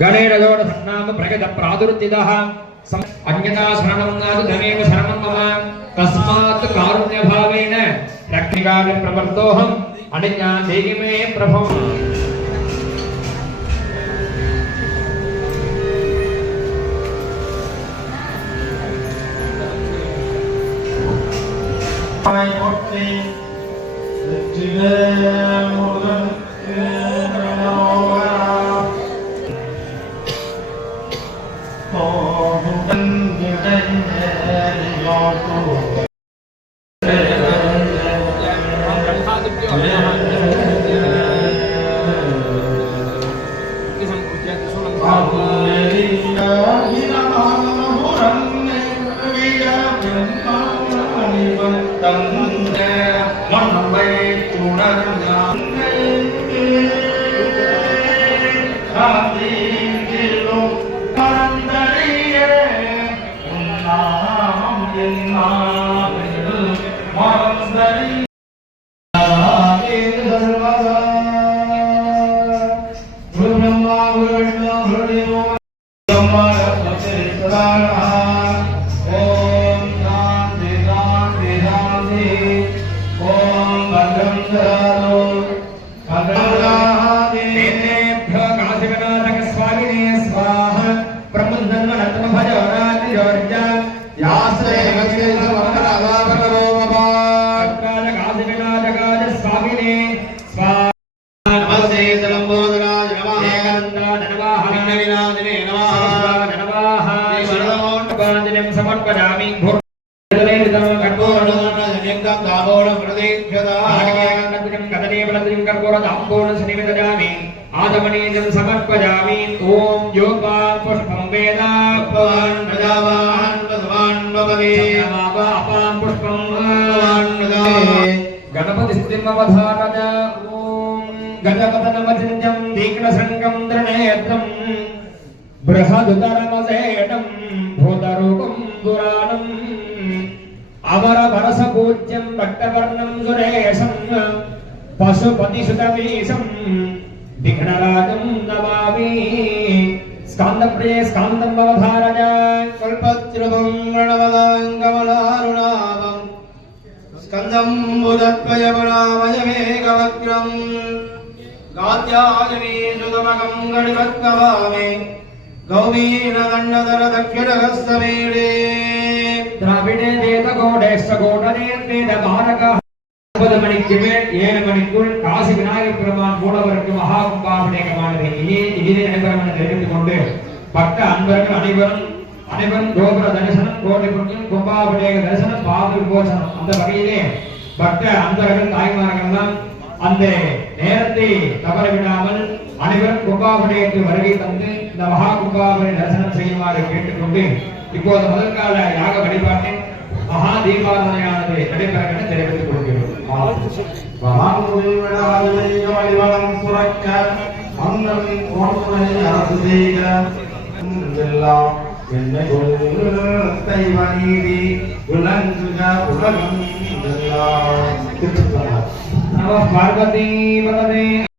गणेरगौड सन्नाम प्रगत प्रादुर्तिदः अन्यथा शरणं नादु धमेव शरणं मम तस्मात् कारुण्य भावेन रक्षिकाय प्रवर्तोऽहम् अनिज्ञा देहि मे प्रभो आदमनीयं समर्पयामि ओम योगा पुष्पं वेदापवान् प्रजावान् भगवान् भवति समापां पुष्पं भगवान् प्रजावान् गणपतिस्तिमवधारज ओम गजपतनमचिन्त्यं दीर्घसङ्गं दृढनेत्रं बृहदुदरमसेटं भूतरूपं पुराणं अमरवरसपूज्यं भक्तवर्णं सुरेशं पशुपतिसुतमीशं विघ्नराजं नमामि स्कंदप्रिय स्कंदं अवधारय कल्पत्रवं रणवदां कमलारुणावं स्कंदं बुधद्वयवनामयमेकवक्त्रं गात्यायनी सुतमकं गणिपद्मभावे गौवीरदण्डधर दक्षिणहस्तमेळे द्राविडे वेदगोडेश्वगोडने वेदकारकः 9 மணிக்கு மேல் 7 மணிக்குள் காசி விநாயகர் பெருமான் மூலவருக்கு மகா கும்பாபிஷேகமானது இனிதே நடைபெறும் என தெரிவித்துக் கொண்டு பக்த அன்பர்கள் அனைவரும் கோபுர தரிசனம் கோடி புண்ணியம் கும்பாபிஷேக தரிசனம் பாத விமோசனம் அந்த வகையிலே பக்த அன்பர்கள் தாய்மார்கள் எல்லாம் அந்த நேரத்தை தவறவிடாமல் அனைவரும் கும்பாபிஷேகத்தில் வருகை தந்து இந்த மகா கும்பாபிஷேக தரிசனம் செய்யுமாறு கேட்டுக்கொண்டு இப்போது முதல் கால யாக வழிபாட்டின் மகா தீபாவளியானது நடைபெறும் என தெரிவித்துக் கொள்கிறோம். பார்வதி